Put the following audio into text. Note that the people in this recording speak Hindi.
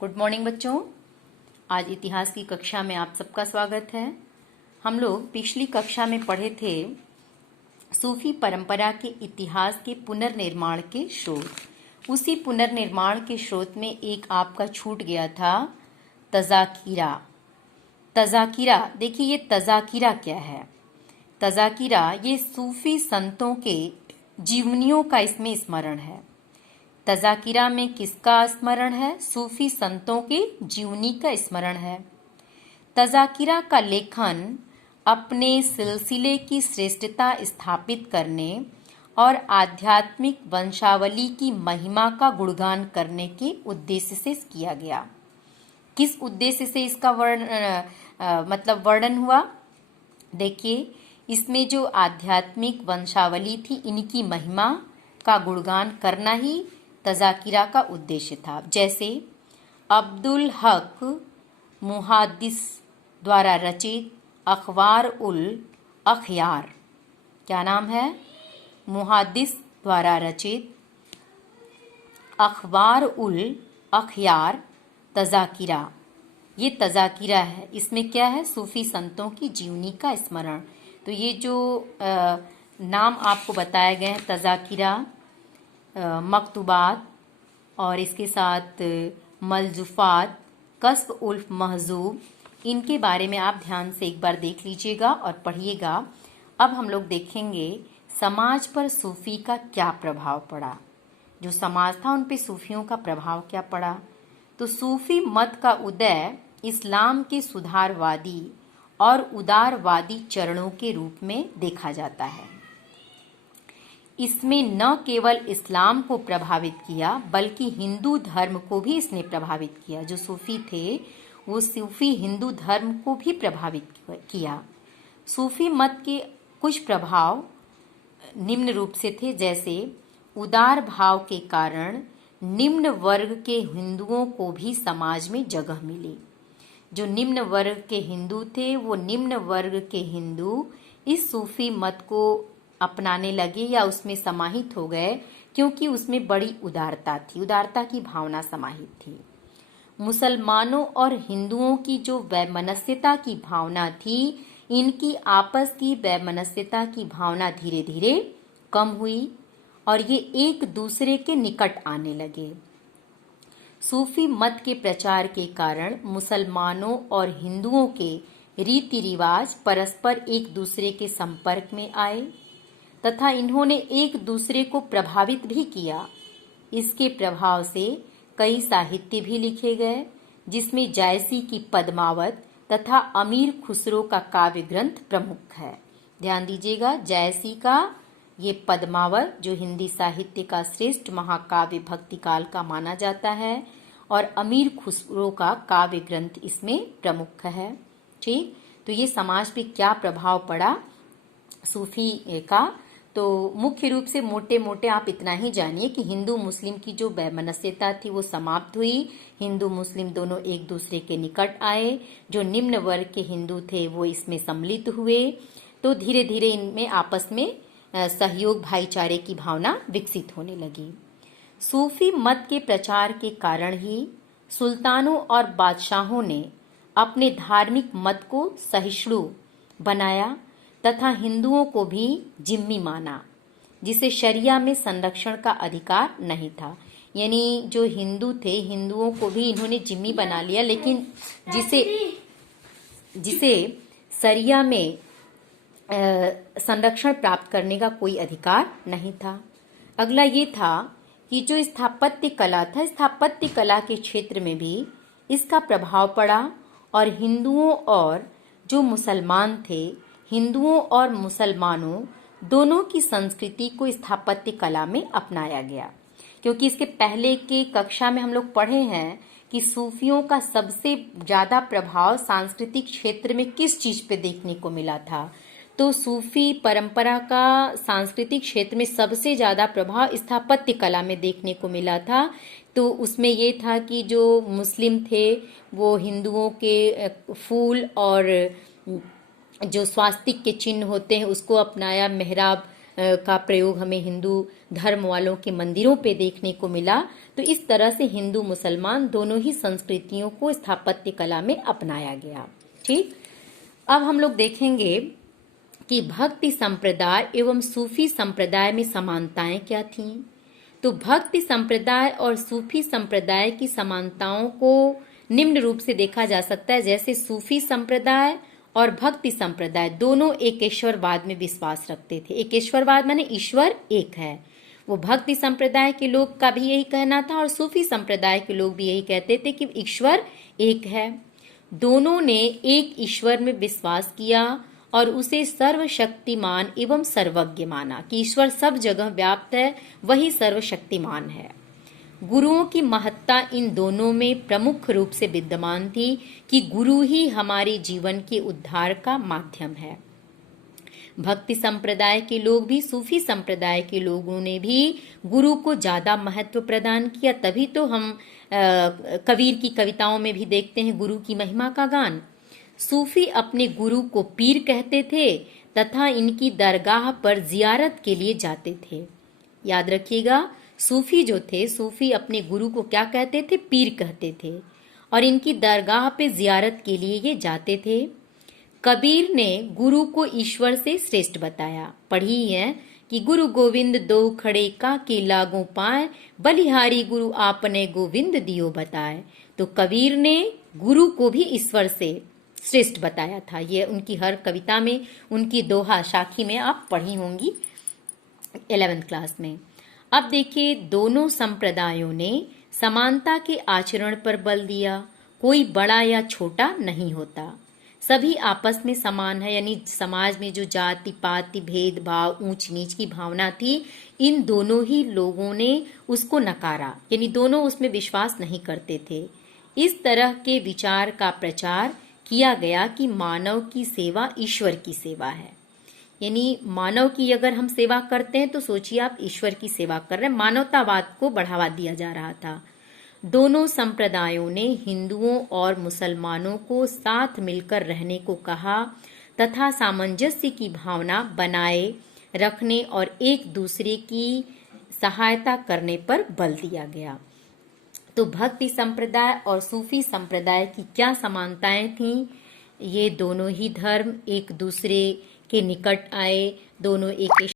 गुड मॉर्निंग बच्चों। आज इतिहास की कक्षा में आप सबका स्वागत है। हम लोग पिछली कक्षा में पढ़े थे सूफी परंपरा के इतिहास के पुनर्निर्माण के स्रोत। उसी पुनर्निर्माण के स्रोत में एक आपका छूट गया था तज़ाकिरा। तज़ाकिरा देखिए, ये तज़ाकिरा क्या है। तज़ाकिरा ये सूफी संतों के जीवनियों का इसमें स्मरण है। तज़ाकिरा में किसका स्मरण है? सूफी संतों के जीवनी का स्मरण है। तज़ाकिरा का लेखन अपने सिलसिले की श्रेष्ठता स्थापित करने और आध्यात्मिक वंशावली की महिमा का गुणगान करने के उद्देश्य से किया गया। किस उद्देश्य से इसका वर्णन हुआ? देखिए, इसमें जो आध्यात्मिक वंशावली थी, इनकी महिमा का गुणगान करना ही तज़ाकिरा का उद्देश्य था। जैसे अब्दुल हक मुहाद्दिस द्वारा रचित अखबार उल अखयार, क्या नाम है? मुहाद्दिस द्वारा रचित अखबार उल अखयार तज़ाकिरा, ये तज़ाकिरा है। इसमें क्या है? सूफी संतों की जीवनी का स्मरण। तो ये जो नाम आपको बताए गए हैं, तज़ाकिरा, मकतूबात और इसके साथ मलजुफात, कस्ब उल महजूब, इनके बारे में आप ध्यान से एक बार देख लीजिएगा और पढ़िएगा। अब हम लोग देखेंगे समाज पर सूफी का क्या प्रभाव पड़ा। जो समाज था उन पे सूफियों का प्रभाव क्या पड़ा। तो सूफी मत का उदय इस्लाम के सुधारवादी और उदारवादी चरणों के रूप में देखा जाता है। इसमें न केवल इस्लाम को प्रभावित किया बल्कि हिंदू धर्म को भी इसने प्रभावित किया। जो सूफी थे वो सूफी हिंदू धर्म को भी प्रभावित किया। सूफी मत के कुछ प्रभाव निम्न रूप से थे, जैसे उदार भाव के कारण निम्न वर्ग के हिंदुओं को भी समाज में जगह मिली। जो निम्न वर्ग के हिंदू थे, वो निम्न वर्ग के हिंदू इस सूफी मत को अपनाने लगे या उसमें समाहित हो गए, क्योंकि उसमें बड़ी उदारता थी, उदारता की भावना समाहित थी। मुसलमानों और हिंदुओं की जो वैमनस्यता की भावना थी, इनकी आपस की वैमनस्यता की भावना धीरे धीरे कम हुई और ये एक दूसरे के निकट आने लगे। सूफी मत के प्रचार के कारण मुसलमानों और हिंदुओं के रीति रिवाज परस्पर एक दूसरे के संपर्क में आए तथा इन्होंने एक दूसरे को प्रभावित भी किया। इसके प्रभाव से कई साहित्य भी लिखे गए, जिसमें जायसी की पद्मावत तथा अमीर खुसरो का काव्य ग्रंथ प्रमुख है। ध्यान दीजिएगा, जायसी का ये पद्मावत जो हिंदी साहित्य का श्रेष्ठ महाकाव्य भक्ति काल का माना जाता है, और अमीर खुसरो का काव्य ग्रंथ इसमें प्रमुख है। ठीक, तो ये समाज पे क्या प्रभाव पड़ा सूफी का। तो मुख्य रूप से मोटे मोटे आप इतना ही जानिए कि हिंदू मुस्लिम की जो वैमनस्यता थी वो समाप्त हुई। हिंदू मुस्लिम दोनों एक दूसरे के निकट आए। जो निम्न वर्ग के हिंदू थे वो इसमें सम्मिलित हुए। तो धीरे धीरे इनमें आपस में सहयोग, भाईचारे की भावना विकसित होने लगी। सूफी मत के प्रचार के कारण ही सुल्तानों और बादशाहों ने अपने धार्मिक मत को सहिष्णु बनाया तथा हिंदुओं को भी जिम्मी माना, जिसे शरिया में संरक्षण का अधिकार नहीं था। यानी जो हिंदू थे, हिंदुओं को भी इन्होंने जिम्मी बना लिया, लेकिन जिसे शरिया में संरक्षण प्राप्त करने का कोई अधिकार नहीं था। अगला ये था कि जो स्थापत्य कला था, स्थापत्य कला के क्षेत्र में भी इसका प्रभाव पड़ा और हिंदुओं और जो मुसलमान थे, हिंदुओं और मुसलमानों दोनों की संस्कृति को स्थापत्य कला में अपनाया गया। क्योंकि इसके पहले के कक्षा में हम लोग पढ़े हैं कि सूफियों का सबसे ज्यादा प्रभाव सांस्कृतिक क्षेत्र में किस चीज पे देखने को मिला था। तो सूफी परंपरा का सांस्कृतिक क्षेत्र में सबसे ज्यादा प्रभाव स्थापत्य कला में देखने को मिला था। तो उसमें ये था कि जो मुस्लिम थे वो हिंदुओं के फूल और जो स्वास्तिक के चिन्ह होते हैं उसको अपनाया, मेहराब का प्रयोग हमें हिंदू धर्म वालों के मंदिरों पे देखने को मिला। तो इस तरह से हिंदू मुसलमान दोनों ही संस्कृतियों को स्थापत्य कला में अपनाया गया। ठीक, अब हम लोग देखेंगे कि भक्ति संप्रदाय एवं सूफी संप्रदाय में समानताएं क्या थीं। तो भक्ति संप्रदाय और सूफी संप्रदाय की समानताओं को निम्न रूप से देखा जा सकता है। जैसे सूफी संप्रदाय और भक्ति संप्रदाय दोनों एकेश्वरवाद में विश्वास रखते थे। एकेश्वरवाद माने ईश्वर एक है। वो भक्ति संप्रदाय के लोग का भी यही कहना था और सूफी संप्रदाय के लोग भी यही कहते थे कि ईश्वर एक है। दोनों ने एक ईश्वर में विश्वास किया और उसे सर्वशक्तिमान एवं सर्वज्ञ माना कि ईश्वर सब जगह व्याप्त है, वही सर्वशक्तिमान है। गुरुओं की महत्ता इन दोनों में प्रमुख रूप से विद्यमान थी कि गुरु ही हमारे जीवन के उद्धार का माध्यम है। भक्ति संप्रदाय के लोग भी सूफी संप्रदाय के लोगों ने भी गुरु को ज्यादा महत्व प्रदान किया। तभी तो हम कबीर की कविताओं में भी देखते हैं गुरु की महिमा का गान। सूफी अपने गुरु को पीर कहते थे तथा इनकी दरगाह पर जियारत के लिए जाते थे। याद रखिएगा, सूफी जो थे, सूफी अपने गुरु को क्या कहते थे? पीर कहते थे और इनकी दरगाह पे जियारत के लिए ये जाते थे। कबीर ने गुरु को ईश्वर से श्रेष्ठ बताया। पढ़ी है कि गुरु गोविंद दो खड़े का के लागू पाए, बलिहारी गुरु आपने गोविंद दियो बताए। तो कबीर ने गुरु को भी ईश्वर से श्रेष्ठ बताया था। ये उनकी हर कविता में, उनकी दोहा साखी में आप पढ़ी होंगी 11वीं क्लास में। अब देखिए, दोनों संप्रदायों ने समानता के आचरण पर बल दिया। कोई बड़ा या छोटा नहीं होता, सभी आपस में समान है। यानी समाज में जो जाति पाति भेदभाव ऊंच नीच की भावना थी, इन दोनों ही लोगों ने उसको नकारा, यानी दोनों उसमें विश्वास नहीं करते थे। इस तरह के विचार का प्रचार किया गया कि मानव की सेवा ईश्वर की सेवा है। यानी मानव की अगर हम सेवा करते हैं तो सोचिए आप ईश्वर की सेवा कर रहे हैं। मानवतावाद को बढ़ावा दिया जा रहा था। दोनों संप्रदायों ने हिंदुओं और मुसलमानों को साथ मिलकर रहने को कहा तथा सामंजस्य की भावना बनाए रखने और एक दूसरे की सहायता करने पर बल दिया गया। तो भक्ति संप्रदाय और सूफी संप्रदाय की क्या समानताएं थीं? ये दोनों ही धर्म एक दूसरे के निकट आए, दोनों एक